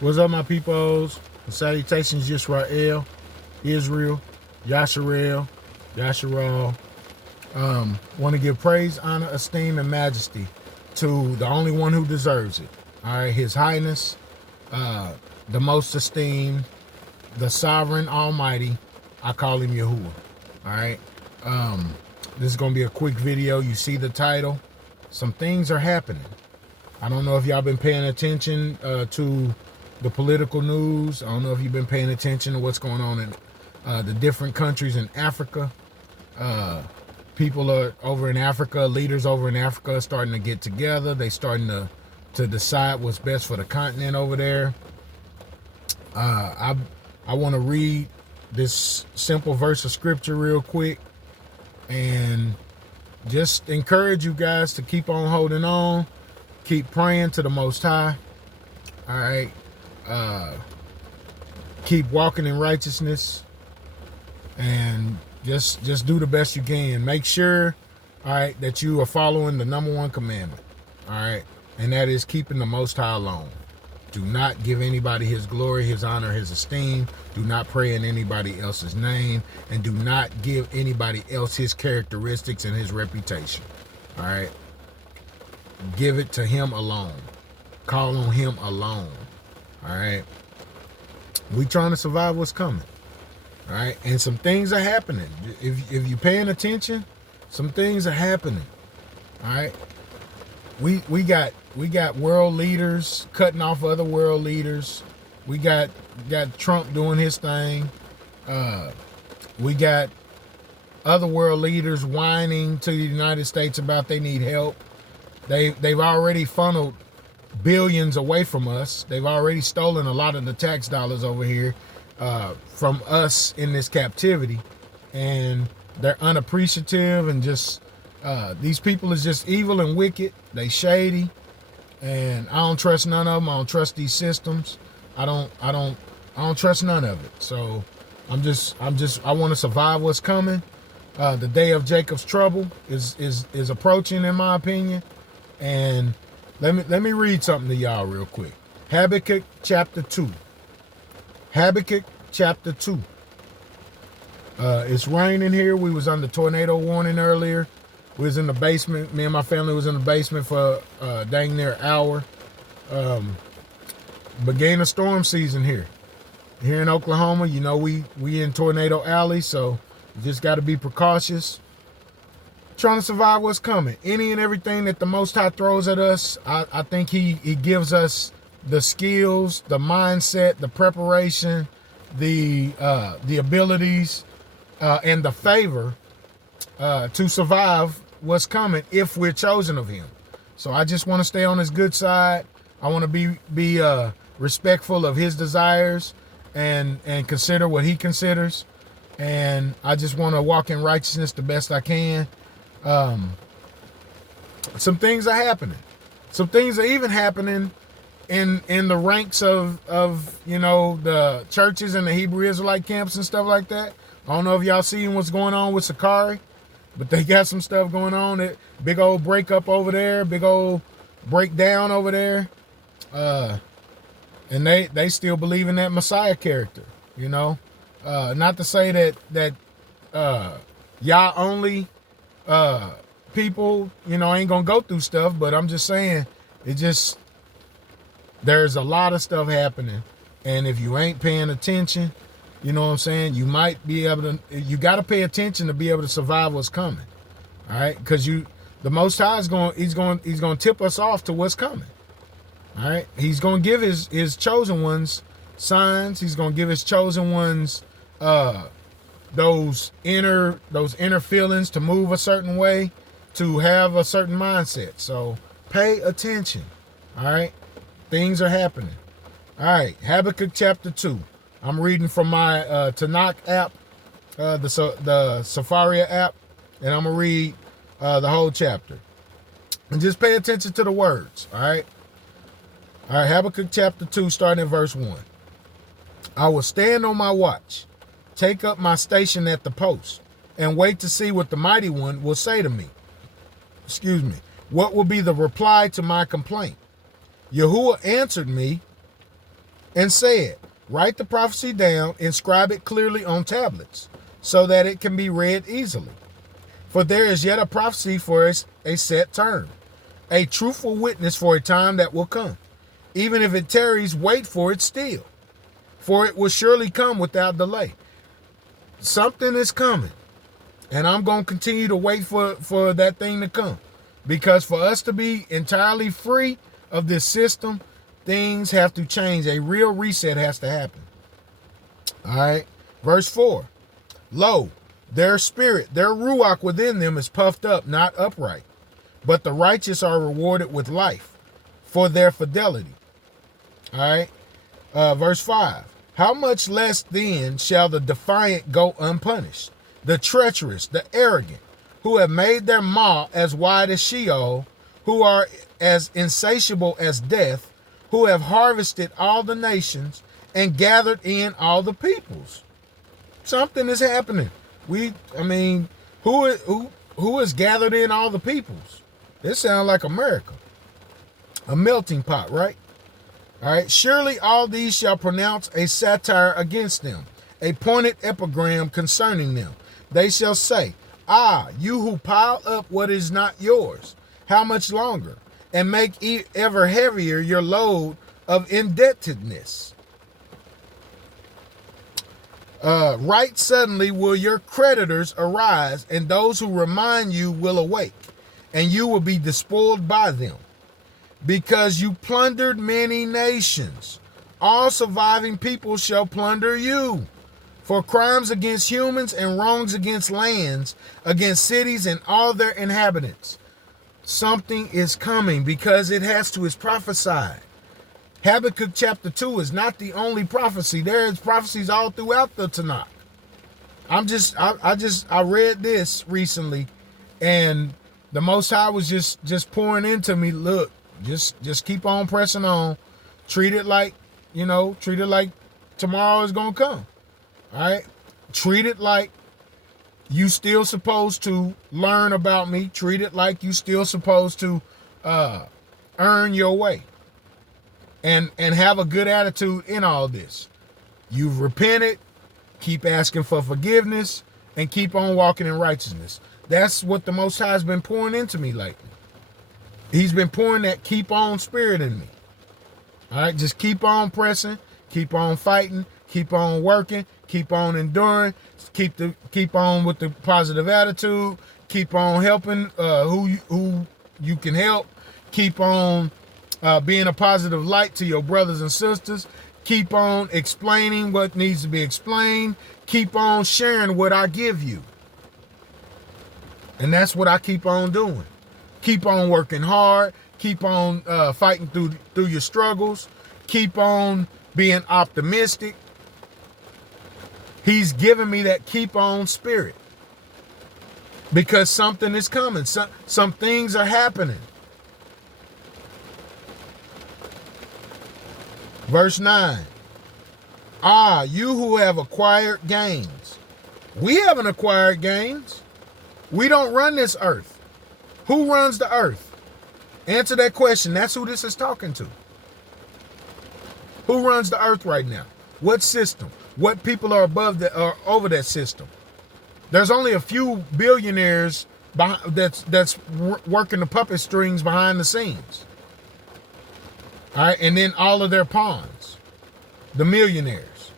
What's up, my peoples? Salutations, Israel, Yasharel, Yasharal. Want to give praise, honor, esteem, and majesty to the only one who deserves it. All right, His Highness, the most esteemed, the sovereign Almighty. I call him Yahuwah. All right. This is gonna be a quick video. You see the title. Some things are happening. I don't know if y'all been paying attention to the political news. I don't know if you've been paying attention to what's going on in the different countries in Africa. People are over in Africa, leaders over in Africa are starting to get together. They starting to decide what's best for the continent over there. I want to read this simple verse of scripture real quick and just encourage you guys to keep on holding on, keep praying to the Most High. All right. Keep walking in righteousness and just do the best you can. Make sure, all right, that you are following the number one commandment, all right, and that is keeping the Most High alone. Do not give anybody his glory, his honor, his esteem. Do not pray in anybody else's name, and do not give anybody else his characteristics and his reputation, all right? Give it to him alone. Call on him alone, all right? We trying to survive what's coming. All right, and some things are happening. If you're paying attention, some things are happening. All right, we got world leaders cutting off other world leaders. We got Trump doing his thing. We got other world leaders whining to the United States about they need help. They've already funneled billions away from us. They've already stolen a lot of the tax dollars over here from us in this captivity, and they're unappreciative and just these people is just evil and wicked. They shady, and I don't trust none of them. I don't trust these systems. I don't trust none of it. So I want to survive what's coming. The day of Jacob's trouble is approaching, in my opinion. And let me read something to y'all real quick. Habakkuk chapter 2. Habakkuk chapter 2. It's raining here. We was under tornado warning earlier. We was in the basement. Me and my family was in the basement for dang near an hour. Began the storm season here. Here in Oklahoma, you know, we in Tornado Alley, so you just got to be precautious. Trying to survive what's coming. Any and everything that the Most High throws at us, I think he gives us the skills, the mindset, the preparation, the abilities, and the favor to survive what's coming if we're chosen of him. So I just want to stay on his good side. I want to be respectful of his desires and consider what he considers. And I just want to walk in righteousness the best I can. Some things are happening. Some things are even happening in the ranks of you know, the churches and the Hebrew Israelite camps and stuff like that. I don't know if y'all seen what's going on with Sakari, but they got some stuff going on. That big old breakup over there, big old breakdown over there. And they still believe in that Messiah character, you know. Not to say that y'all only people, you know, ain't gonna go through stuff, but I'm just saying there's a lot of stuff happening, and if you ain't paying attention, you know what I'm saying, you might be able to. You got to pay attention to be able to survive what's coming. All right, because the Most High is he's going to tip us off to what's coming. All right, he's going to give his chosen ones signs. He's going to give his chosen ones those inner feelings to move a certain way, to have a certain mindset. So pay attention. All right, things are happening. All right, Habakkuk chapter 2. I'm reading from my Tanakh app, the Safari app, and I'm gonna read the whole chapter. And just pay attention to the words. All right. All right, Habakkuk chapter 2, starting at verse 1. I will stand on my watch, take up my station at the post, and wait to see what the mighty one will say to me. Excuse me. What will be the reply to my complaint? Yahuwah answered me and said, write the prophecy down, inscribe it clearly on tablets, so that it can be read easily. For there is yet a prophecy for a set term, a truthful witness for a time that will come. Even if it tarries, wait for it still, for it will surely come without delay. Something is coming, and I'm going to continue to wait for that thing to come. Because for us to be entirely free of this system, things have to change. A real reset has to happen. All right. Verse 4. Lo, their spirit, their ruach within them is puffed up, not upright. But the righteous are rewarded with life for their fidelity. All right. Verse 5. How much less then shall the defiant go unpunished? The treacherous, the arrogant, who have made their maw as wide as Sheol, who are as insatiable as death, who have harvested all the nations and gathered in all the peoples. Something is happening. Who has gathered in all the peoples? This sounds like America. A melting pot, right? All right. Surely all these shall pronounce a satire against them, a pointed epigram concerning them. They shall say, ah, you who pile up what is not yours, how much longer? And make ever heavier your load of indebtedness. Right suddenly will your creditors arise, and those who remind you will awake, and you will be despoiled by them. Because you plundered many nations, all surviving people shall plunder you. For crimes against humans and wrongs against lands, against cities and all their inhabitants. Something is coming because it has to. It's prophesied. Habakkuk chapter 2 is not the only prophecy. There is prophecies all throughout the Tanakh. I read this recently, and the Most High was just pouring into me. Look, just keep on pressing on. Treat it like tomorrow is gonna come. All right, treat it like you still supposed to learn about me. Treat it like you still supposed to earn your way, and have a good attitude in all this. You've repented, keep asking for forgiveness, and keep on walking in righteousness. That's what the Most High has been pouring into me lately. He's been pouring that keep on spirit in me. All right, just keep on pressing, keep on fighting, keep on working, keep on enduring, keep on with the positive attitude, keep on helping who you can help, keep on being a positive light to your brothers and sisters, keep on explaining what needs to be explained, keep on sharing what I give you. And that's what I keep on doing. Keep on working hard, keep on fighting through your struggles, keep on being optimistic. He's giving me that keep on spirit because something is coming. Some things are happening. Verse 9. Ah, you who have acquired gains. We haven't acquired gains. We don't run this earth. Who runs the earth? Answer that question. That's who this is talking to. Who runs the earth right now? What system? What people are over that system? There's only a few billionaires that's working the puppet strings behind the scenes. All right, and then all of their pawns, the millionaires.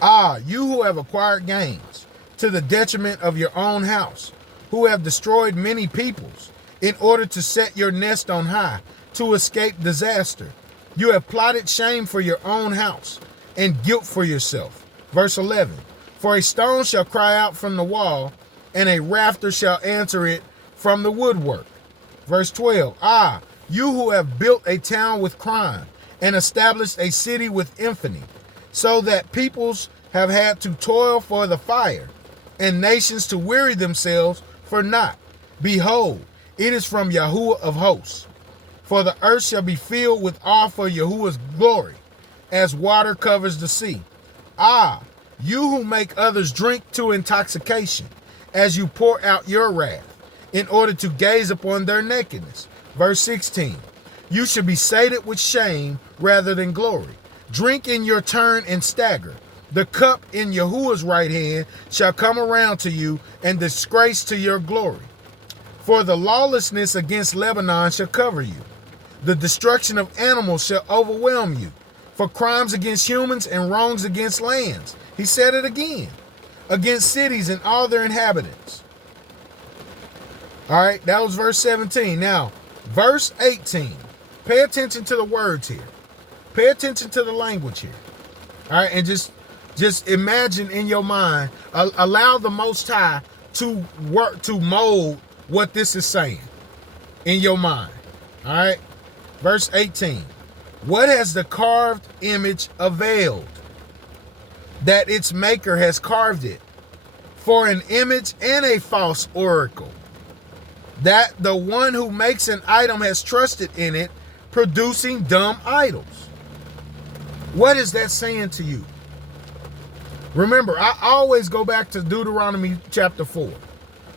Ah, you who have acquired gains to the detriment of your own house, who have destroyed many peoples in order to set your nest on high, to escape disaster. You have plotted shame for your own house and guilt for yourself. Verse 11, for a stone shall cry out from the wall, and a rafter shall answer it from the woodwork. Verse 12, ah, you who have built a town with crime and established a city with infamy, so that peoples have had to toil for the fire and nations to weary themselves for naught. Behold, it is from Yahuwah of hosts. For the earth shall be filled with awe for Yahuwah's glory, as water covers the sea. Ah, you who make others drink to intoxication, as you pour out your wrath, in order to gaze upon their nakedness. Verse 16, You should be sated with shame rather than glory. Drink in your turn and stagger. The cup in Yahuwah's right hand shall come around to you, and disgrace to your glory. For the lawlessness against Lebanon shall cover you. The destruction of animals shall overwhelm you. For crimes against humans and wrongs against lands. He said it again. Against cities and all their inhabitants. All right, that was verse 17. Now, verse 18. Pay attention to the words here. Pay attention to the language here. All right, and just imagine in your mind, allow the Most High to work, to mold what this is saying in your mind. All right, verse 18. What has the carved image availed? That its maker has carved it for an image and a false oracle. That the one who makes an item has trusted in it, producing dumb idols. What is that saying to you? Remember, I always go back to Deuteronomy chapter 4.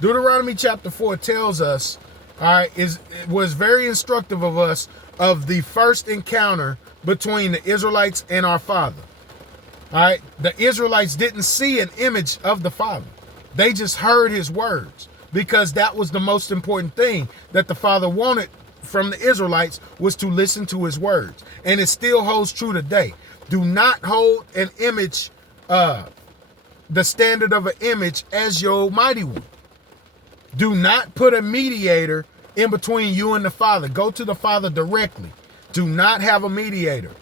Deuteronomy chapter 4 tells us, all right, it was very instructive of us of the first encounter between the Israelites and our Father. All right, the Israelites didn't see an image of the Father. They just heard his words, because that was the most important thing that the Father wanted from the Israelites, was to listen to his words. And it still holds true today. Do not hold an image, the standard of an image, as your mighty one. Do not put a mediator in between you and the Father. Go to the Father directly. Do not have a mediator.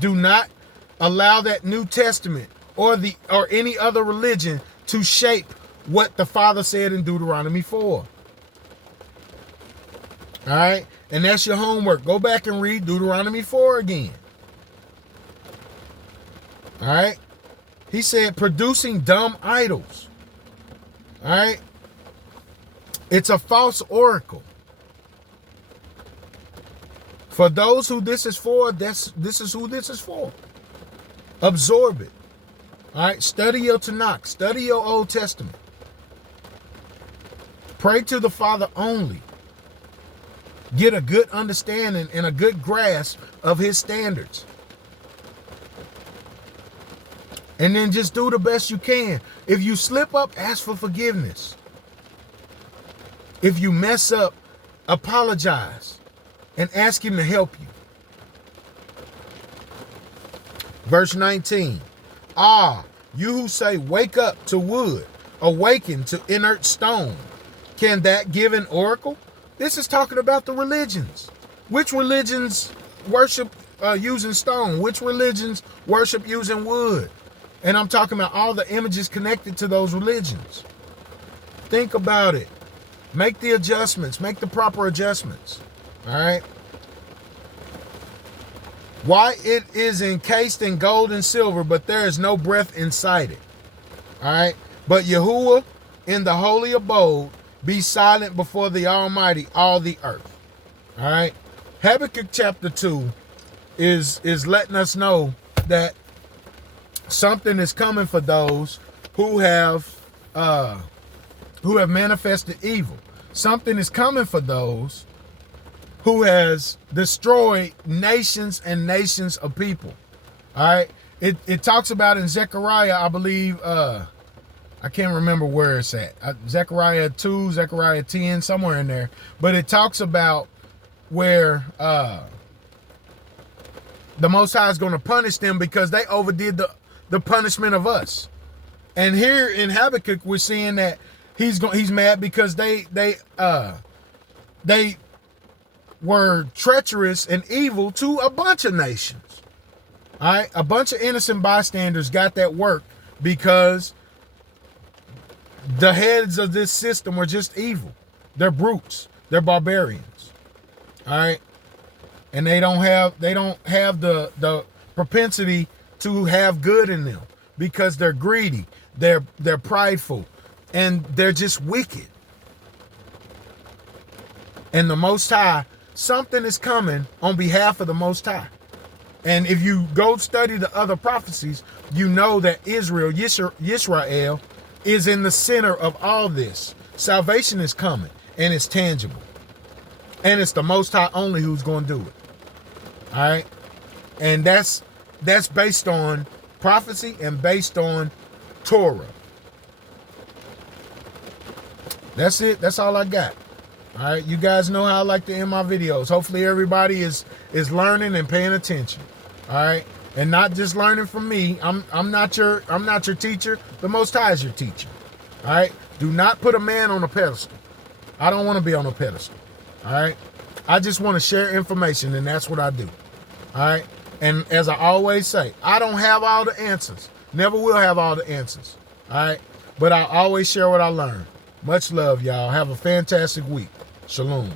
Do not allow that New Testament or any other religion to shape what the Father said in Deuteronomy 4. All right, and that's your homework. Go back and read Deuteronomy 4 again. All right, he said producing dumb idols. All right, it's a false oracle. For those who this is for, this is who this is for. Absorb it. All right, study your Tanakh, study your Old Testament. Pray to the Father only. Get a good understanding and a good grasp of his standards. And then just do the best you can. If you slip up, ask for forgiveness. If you mess up, apologize and ask him to help you. Verse 19. Ah, you who say, wake up to wood, awaken to inert stone. Can that give an oracle? This is talking about the religions. Which religions worship using stone? Which religions worship using wood? And I'm talking about all the images connected to those religions. Think about it. Make the adjustments. Make the proper adjustments. All right. Why it is encased in gold and silver, but there is no breath inside it. All right. But Yahuwah in the holy abode, be silent before the Almighty, all the earth. All right. Habakkuk chapter 2 is letting us know that something is coming for those who have manifested evil. Something is coming for those who has destroyed nations and nations of people. All right. It talks about in Zechariah, I believe, I can't remember where it's at. Zechariah 2, Zechariah 10, somewhere in there. But it talks about where the Most High is going to punish them because they overdid the punishment of us. And here in Habakkuk, we're seeing that he's mad because they were treacherous and evil to a bunch of nations. All right, a bunch of innocent bystanders got that work because the heads of this system were just evil. They're brutes. They're barbarians. All right, and they don't have the propensity to have good in them because they're greedy. They're prideful, and they're just wicked. And the Most High, something is coming on behalf of the Most High. And if you go study the other prophecies, you know that Israel, Yisrael, is in the center of all this. Salvation is coming, and it's tangible. And it's the Most High only who's going to do it. All right. And that's based on prophecy and based on Torah. That's it. That's all I got. All right. You guys know how I like to end my videos. Hopefully everybody is learning and paying attention. All right. And not just learning from me. I'm not your teacher. The Most High is your teacher. All right. Do not put a man on a pedestal. I don't want to be on a pedestal. All right. I just want to share information, and that's what I do. All right. And as I always say, I don't have all the answers. Never will have all the answers. All right. But I always share what I learn. Much love, y'all. Have a fantastic week. Shalom.